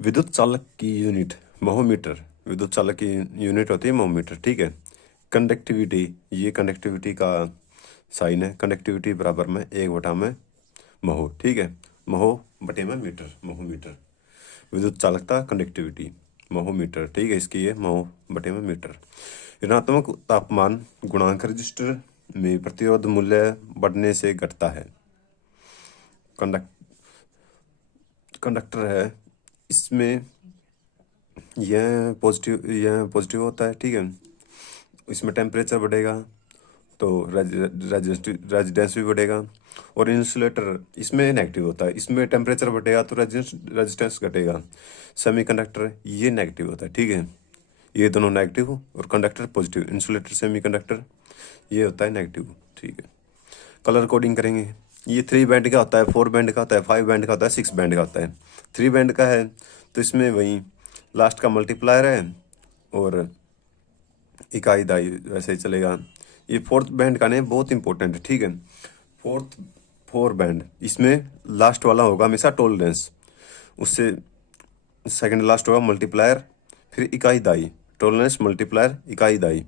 विद्युत चालक की यूनिट महोमीटर। विद्युत चालक की यूनिट होती है महोमीटर, ठीक है। कंडक्टिविटी, ये कंडक्टिविटी का साइन है। कंडक्टिविटी बराबर में 1/में महो, ठीक है। महो बटे में मीटर, महोमीटर। विद्युत चालकता कंडक्टिविटी महोमीटर, ठीक है। इसकी ये महो बटे में मीटर। ऋणात्मक तापमान गुणांक रजिस्टर में प्रतिरोध मूल्य बढ़ने से घटता है। कंडक्टर है, इसमें यह पॉजिटिव होता है, ठीक है। इसमें टेम्परेचर बढ़ेगा तो रेजिस्टेंस भी बढ़ेगा। और इंसुलेटर इसमें नेगेटिव होता है, इसमें टेम्परेचर बढ़ेगा तो रेजिस्टेंस घटेगा। सेमीकंडक्टर ये नेगेटिव होता है, ठीक है। ये दोनों नेगेटिव और कंडक्टर पॉजिटिव। इंसुलेटर सेमीकंडक्टर ये होता है नेगेटिव, ठीक है। कलर कोडिंग करेंगे। ये 3 बैंड का होता है, 4 बैंड का होता है, 5 बैंड का होता है, 6 बैंड का होता है। 3 बैंड का है तो इसमें वही लास्ट का मल्टीप्लायर है और इकाई दाई वैसे ही चलेगा। ये 4th बैंड का नहीं, बहुत इंपॉर्टेंट है, ठीक है। 4 बैंड, इसमें लास्ट वाला होगा हमेशा टॉलरेंस, उससे सेकंड लास्ट होगा मल्टीप्लायर, फिर इकाई दाई। टॉलरेंस मल्टीप्लायर इकाई दाई।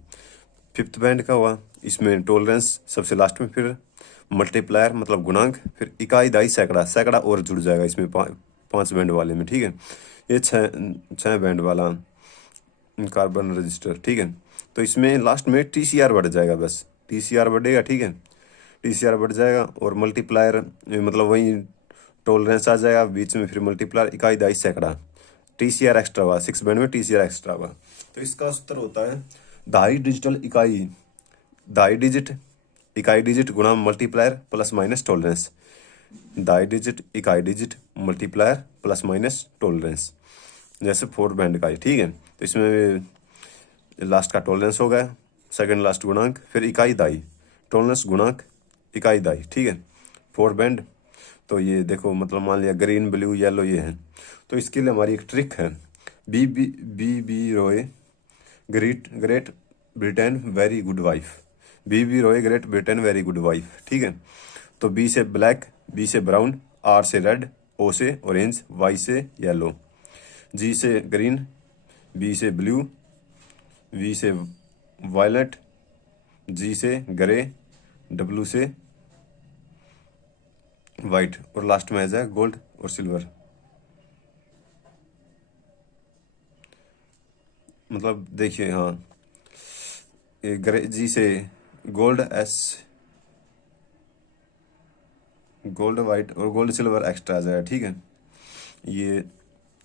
5th बैंड का हुआ, इसमें टॉलरेंस सबसे लास्ट में, फिर मल्टीप्लायर मतलब गुणांक, फिर इकाई दाई सैकड़ा। सैकड़ा और जुड़ जाएगा इसमें 5 बैंड वाले में, ठीक है। ये छः बैंड वाला कार्बन रजिस्टर, ठीक है। तो इसमें लास्ट में TCR बढ़ जाएगा, बस TCR बढ़ेगा, ठीक है। TCR बढ़ जाएगा और मल्टीप्लायर मतलब वही टॉलरेंस आ जाएगा बीच में, फिर मल्टीप्लायर इकाई दाई सैकड़ा। TCR एक्स्ट्रा हुआ, 6 बैंड में TCR एक्स्ट्रा हुआ। तो इसका उत्तर होता है दहाई डिजिटल इकाई, दहाई डिजिट इकाई डिजिट गुणा मल्टीप्लायर प्लस माइनस टॉलरेंस। दहाई डिजिट इकाई digit multiplier plus minus tolerance, जैसे 4 बैंड का है, ठीक है। तो इसमें लास्ट का टॉलरेंस हो गया, सेकंड लास्ट गुणांक, फिर इकाई दाई। टॉलरेंस गुणांक इकाई दाई, ठीक है। 4 बैंड। तो ये देखो, मतलब मान लिया ग्रीन ब्लू येलो ये है, तो इसके लिए हमारी एक ट्रिक है। B B Roy great great Britain very good wife. B Roy great Britain very good wife, ठीक है। तो बी से ब्लैक, बी से ब्राउन, आर से रेड, ओ से ऑरेंज, वाई से येलो, जी से ग्रीन, बी से ब्लू, वी से वायलेट, जी से ग्रे, डब्ल्यू से वाइट, और लास्ट में आ जाए गोल्ड और सिल्वर। मतलब देखिए, हाँ, ये ग्रे जी से गोल्ड, एस गोल्ड वाइट और गोल्ड सिल्वर एक्स्ट्रा आ जाएगा, ठीक है। ये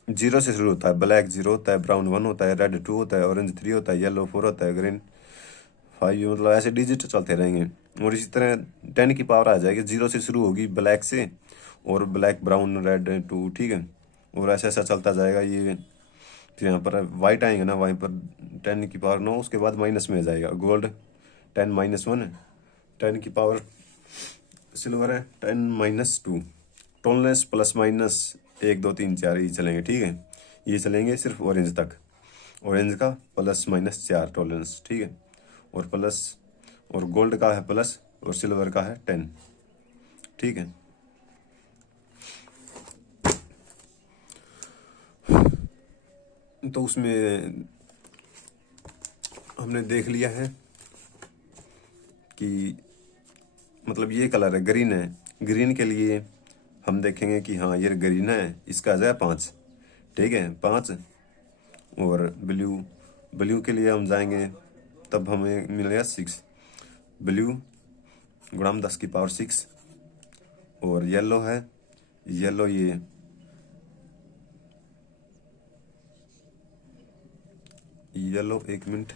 0 से शुरू होता है, ब्लैक 0 होता है, ब्राउन 1 होता है, रेड 2 होता है, ऑरेंज 3 होता है, येलो 4 होता है, ग्रीन 5, मतलब ऐसे डिजिट चलते रहेंगे। और इसी तरह 10 की पावर आ जाएगी, 0 से शुरू होगी ब्लैक से, और ब्लैक ब्राउन रेड 2, ठीक है। और ऐसा ऐसा चलता जाएगा ये। फिर यहाँ पर वाइट आएंगे ना, वहीं पर 10 की पावर 9, उसके बाद माइनस में आ जाएगा गोल्ड 10 - 1, 10 की पावर सिल्वर है 10 - 2। टॉलरेंस प्लस माइनस 1 2 3 4 ये चलेंगे, ठीक है। ये चलेंगे सिर्फ ऑरेंज तक। ऑरेंज का +- 4 टॉलरेंस, ठीक है। और प्लस, और गोल्ड का है प्लस, और सिल्वर का है 10, ठीक है। तो उसमें हमने देख लिया है कि मतलब ये कलर है, ग्रीन है। ग्रीन के लिए हम देखेंगे कि हाँ ये ग्रीन है, इसका आ जाए 5, ठीक है, 5। और ब्लू, ब्लू के लिए हम जाएंगे तब हमें मिलेगा 6। ब्लू गुणा 10 की पावर 6। और येलो है, येलो ये येलो, एक मिनट,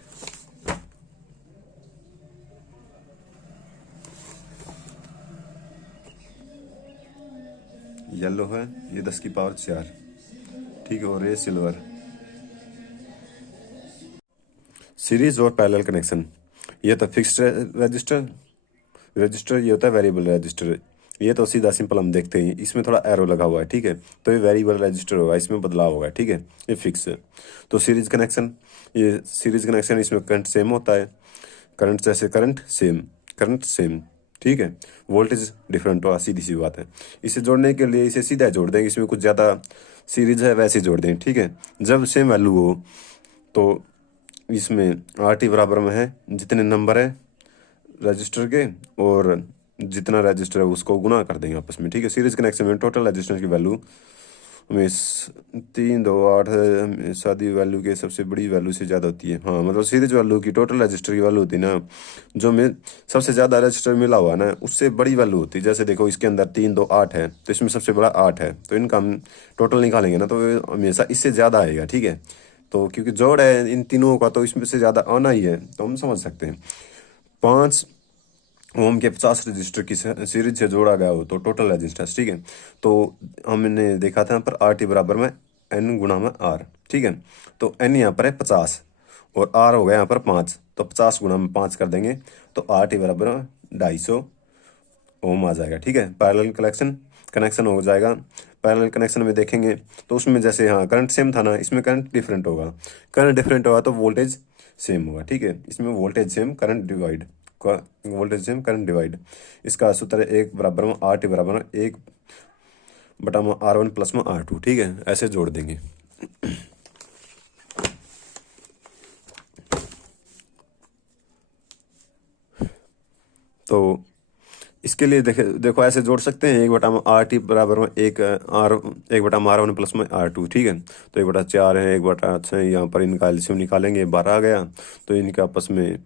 येलो है ये 10 की पावर 4, ठीक है। और ये सिल्वर। सीरीज और पैरेलल कनेक्शन, ये तो फिक्स्ड रजिस्टर, रजिस्टर ये होता है वेरिएबल रजिस्टर। ये तो सीधा सिंपल हम देखते ही, इसमें थोड़ा एरो लगा हुआ है, ठीक है। तो ये वेरिएबल रजिस्टर होगा, इसमें बदलाव होगा, ठीक है। ये फिक्स है। तो सीरीज कनेक्शन, ये सीरीज कनेक्शन, इसमें करंट सेम होता है। करंट जैसे करंट सेम, करंट सेम, ठीक है। वोल्टेज डिफरेंट होगा, सीधी सी बात है। इसे जोड़ने के लिए इसे सीधा जोड़ देंगे, इसमें कुछ ज़्यादा सीरीज है वैसे जोड़ दें, ठीक है। जब सेम वैल्यू हो तो इसमें आर टी बराबर में है जितने नंबर है रजिस्टर के, और जितना रजिस्टर है उसको गुना कर देंगे आपस में, ठीक है। सीरीज कनेक्शन में टोटल रजिस्टर की वैल्यू हमें 328 है, हमेशा दी वैल्यू के सबसे बड़ी वैल्यू से ज़्यादा होती है। हाँ मतलब सीरीज वैल्यू की टोटल रजिस्टर की वैल्यू होती है ना, जो में सबसे ज़्यादा रजिस्टर मिला हुआ है ना उससे बड़ी वैल्यू होती है। जैसे देखो इसके अंदर 328 है तो इसमें सबसे बड़ा 8 है, तो इनका हम टोटल निकालेंगे ना तो हमेशा इससे ज़्यादा आएगा, ठीक है। तो क्योंकि जोड़ है इन तीनों का तो इसमें से ज़्यादा आना ही है, तो हम समझ सकते हैं। 5 ओम के 50 रजिस्टर की सीरीज से जोड़ा गया हो तो टोटल रजिस्टर्स, ठीक है। तो हमने देखा था यहाँ पर आर टी बराबर में एन गुणा में आर, ठीक है। तो एन यहाँ पर है 50 और आर हो गया यहाँ पर 5, तो 50 गुणा में 5 कर देंगे तो आर टी बराबर 250 ओम आ जाएगा, ठीक है। पैरेलल कनेक्शन हो जाएगा। पैरेलल कनेक्शन में देखेंगे तो उसमें जैसे हाँ करंट सेम था ना, इसमें करंट डिफरेंट होगा। करंट डिफरेंट होगा तो वोल्टेज सेम होगा, ठीक है। इसमें voltage same current divide, voltage same current divide. इसका सूत्र है 1 बराबर में आर टी बराबर में 1 बटा में R1 प्लस में R2, ठीक है। ऐसे जोड़ देंगे। तो इसके लिए देखो ऐसे जोड़ सकते हैं, 1 बटा में आर टी बराबर में 1 बटा में R1 प्लस में R2, ठीक है। तो 1 बटा 4 है, 1 बटा 6, यहाँ पर इनका एलसीएम निकालेंगे 12 आ गया, तो इनके आपस में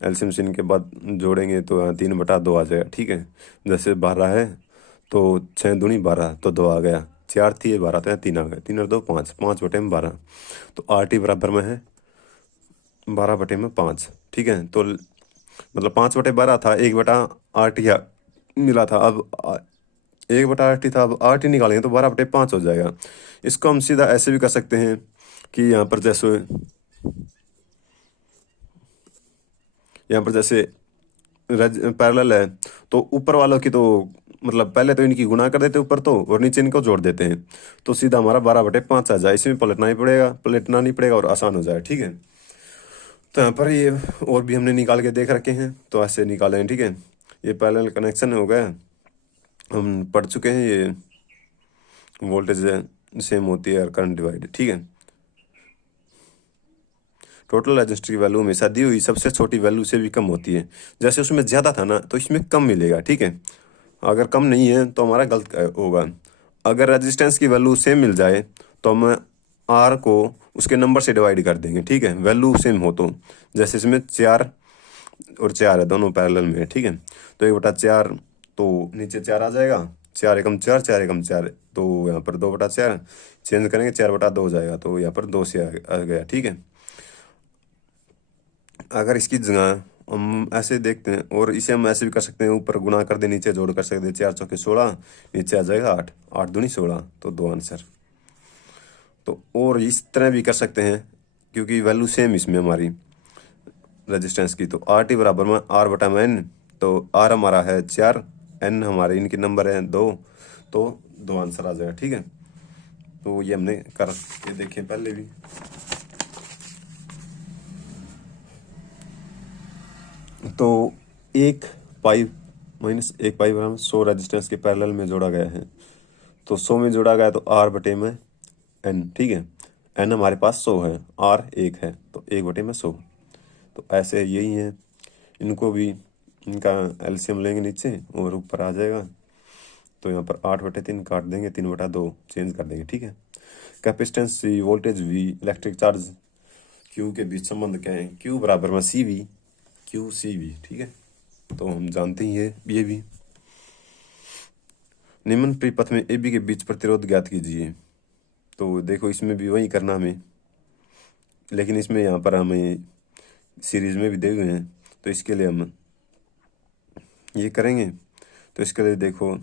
एलसीएम से इनके बाद जोड़ेंगे तो 3 बटा 2 आ जाएगा, ठीक है। जैसे 12 है तो 6 दूनी 12 तो 2 आ गया, 4 थी 12 तो 3 आ गया, 3 और 2 5, 5 बटे में 12, तो आर टी बराबर में है 12 बटे में 5, ठीक है। तो मतलब 5/12 था, 1/8 मिला था, अब 1/8 था, अब 8 ही निकालेंगे तो 12/5 हो जाएगा। इसको हम सीधा ऐसे भी कर सकते हैं कि यहाँ पर जैसे पैरेलल है तो ऊपर वालों की तो मतलब पहले तो इनकी गुणा कर देते ऊपर तो, और नीचे इनको जोड़ देते हैं, तो सीधा हमारा 12/5 आ जाए। इसमें पलटना नहीं पड़ेगा और आसान हो जाए, ठीक है। तो यहाँ पर ये और भी हमने निकाल के देख रखे हैं, तो ऐसे निकाले हैं, ठीक है। ये पैरेलल कनेक्शन हो गया, हम पढ़ चुके हैं। ये वोल्टेज सेम होती है और करंट डिवाइड, ठीक है। टोटल रजिस्टर की वैल्यू हमेशा दी हुई सबसे छोटी वैल्यू से भी कम होती है। जैसे उसमें ज़्यादा था ना तो इसमें कम मिलेगा, ठीक है। अगर कम नहीं है तो हमारा गलत होगा। अगर रेजिस्टेंस की वैल्यू सेम मिल जाए तो हम आर को उसके नंबर से डिवाइड कर देंगे, ठीक है, वैल्यू सेम हो तो। जैसे इसमें 4 और 4 है, दोनों पैरेलल में है, ठीक है। तो 1/4 तो नीचे 4 आ जाएगा, 4 एकम 4, 4 एकम 4, तो यहाँ पर 2/4 चेंज करेंगे 4/2 हो जाएगा, तो यहाँ पर 2 से आ गया, ठीक है। अगर इसकी जगह हम ऐसे देखते हैं, और इसे हम ऐसे भी कर सकते हैं, ऊपर गुणा कर दे नीचे जोड़ कर सकते हैं, 4 चौके 16, नीचे आ जाएगा 8, 8 दूनी 16, तो 2 आंसर। तो और इस तरह भी कर सकते हैं क्योंकि वैल्यू सेम इसमें हमारी रेजिस्टेंस की, तो आर टी बराबर में आर बटा में एन, तो आर हमारा है 4, एन हमारे इनके नंबर हैं 2, तो 2 आंसर आ जाएगा, ठीक है। तो ये हमने कर ये देखे पहले भी। तो 1 पाई माइनस 1 पाई बराबर 100 रेजिस्टेंस के पैरेलल में जोड़ा गया है, तो 100 में जोड़ा गया तो आर बटे में एन, ठीक है। एन हमारे पास 100 है, आर 1 है, तो 1 बटे में 100। तो ऐसे यही है, इनको भी इनका एलसीएम लेंगे नीचे और ऊपर आ जाएगा, तो यहाँ पर 8/3 काट देंगे, 3/2 चेंज कर देंगे, ठीक है। Capacitance C, voltage V, electric charge Q के बीच संबंध क्या है, क्यू बराबर में C V, Q C V, ठीक है। तो हम जानते ही है ये भी। निम्न परिपथ में ए बी के बीच प्रतिरोध ज्ञात कीजिए। तो देखो इसमें भी वही करना हमें, लेकिन इसमें यहाँ पर हमें सीरीज में भी दे हुए हैं, तो इसके लिए हम ये करेंगे। तो इसके लिए देखो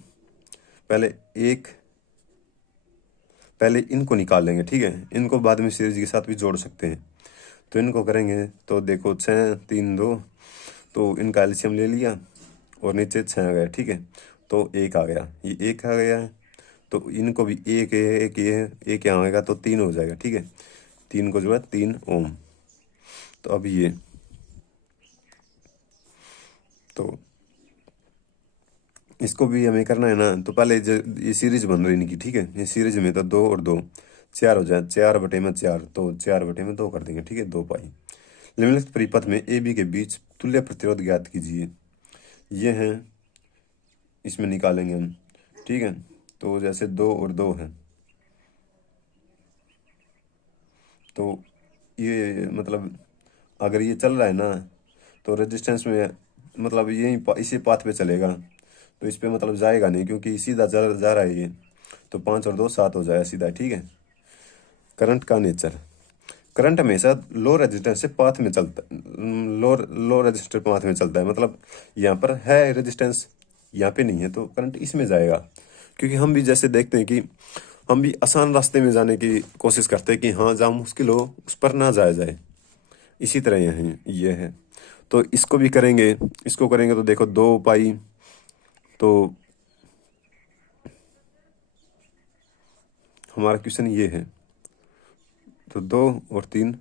पहले इनको निकाल लेंगे, ठीक है। इनको बाद में सीरीज के साथ भी जोड़ सकते हैं, तो इनको करेंगे तो देखो 6 3 2, तो इनका एलसीएम ले लिया और नीचे 6 आ गया, ठीक है। तो 1 आ गया, ये 1 आ गया है, तो इनको भी 1 है, 1 ये है, 1 यहाँ आएगा तो 3 हो जाएगा, ठीक है। 3 को जो है 3 ओम। तो अब ये तो इसको भी हमें करना है ना, तो पहले ये सीरीज बन रही इनकी, ठीक है। ये सीरीज में तो 2 और 2, 4 हो जाए, 4/4, तो 4/2 कर देंगे, ठीक है, 2 पाई। निम्नलिखित परिपथ में ए बी के बीच तुल्य प्रतिरोध ज्ञात कीजिए। ये हैं, इसमें निकालेंगे हम, ठीक है। तो जैसे 2 और 2 है, तो ये मतलब अगर ये चल रहा है ना, तो रेजिस्टेंस में मतलब यही इसी पाथ पे चलेगा, तो इस पे मतलब जाएगा नहीं, क्योंकि सीधा जा रहा है ये। तो 5 और 2 7 हो जाएगा सीधा, ठीक है। करंट का नेचर, करंट हमेशा लो रेजिस्टेंस से पाथ में चलता, लो रेजिस्टर पाथ में चलता है। मतलब यहाँ पर है रेजिस्टेंस, यहाँ पे नहीं है, तो करंट इसमें जाएगा। क्योंकि हम भी जैसे देखते हैं कि हम भी आसान रास्ते में जाने की कोशिश करते हैं कि हाँ, जहाँ मुश्किल हो उस पर ना जाया जाए। इसी तरह ये है। तो इसको भी करेंगे, इसको करेंगे तो देखो 2 पाई, तो हमारा क्वेश्चन ये है, तो 2 और 3